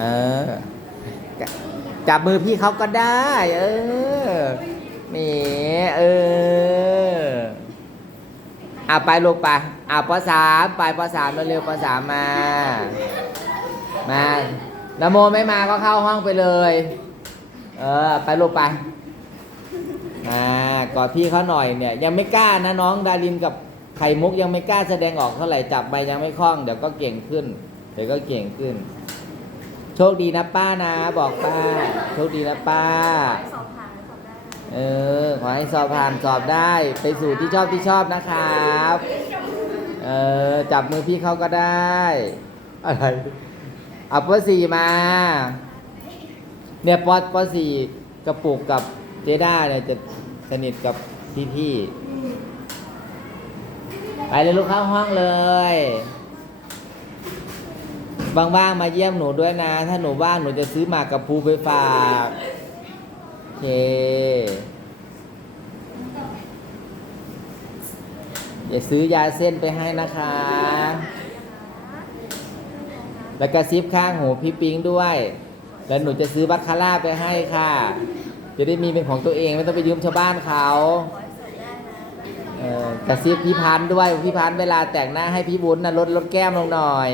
ออ จับมือพี่เขาก็ได้ เออนี่เอออะไปลูกไปอะปสามไปปสามเร็วๆปสามมา มานโมไม่มาก็เข้าห้องไปเลย เออ ไปลูกไปมากอดพี่เขาหน่อยเนี่ย ยังไม่กล้านะน้องดารินกับไข่มุกยังไม่กล้าแสดงออกเท่าไหร่จับไปยังไม่คล่อง เดี๋ยวก็เก่งขึ้น เดี๋ยวก็เก่งขึ้น ชคดีนะป้านะ บอกป้า โชคดีนะป้า สอบผ่านสอบได้เออ ขอให้สอบผ่านสอบได้ ไปสู่ที่ชอบที่ชอบนะครับ เออ จับมือพี่เขาก็ได้ อะไรเอาปสี่มา เนี่ยปอปสี่กระปุกกับเจด้าเนี่ยจะสนิทกับพี่พี่ๆไปเลยลูกเข้าห้องเลย ว่างๆมาเยี่ยมหนูด้วยนะ ถ้าหนูว่างหนูจะซื้อหมากกับภูไปฝากโอเคอย่าซื้อยาเส้นไปให้นะคะ แล้วกระซิบข้างหูพี่ปิงด้วย แล้วหนูจะซื้อบัคคาร่าไปให้ค่ะ จะได้มีเป็นของตัวเองไม่ต้องไปยืมชาวบ้านเขาเออกระซิบพี่พันด้วยพี่พันเวลาแต่งหน้าให้พี่บุญนะลดลดแก้มลงหน่อย